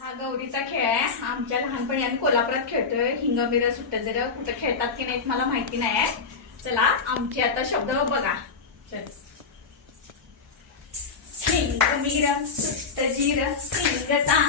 हा गौरीचा खेळ आहे. आमच्या लहानपणी आम्ही कोल्हापुरात खेळतोय. हिंगमिरा सुट्ट जरा कुठं खेळतात की नाहीत मला माहिती नाही. चला आमचे आता शब्द बघा. चल हिंगमिरा सुट्ट जिर हिंगता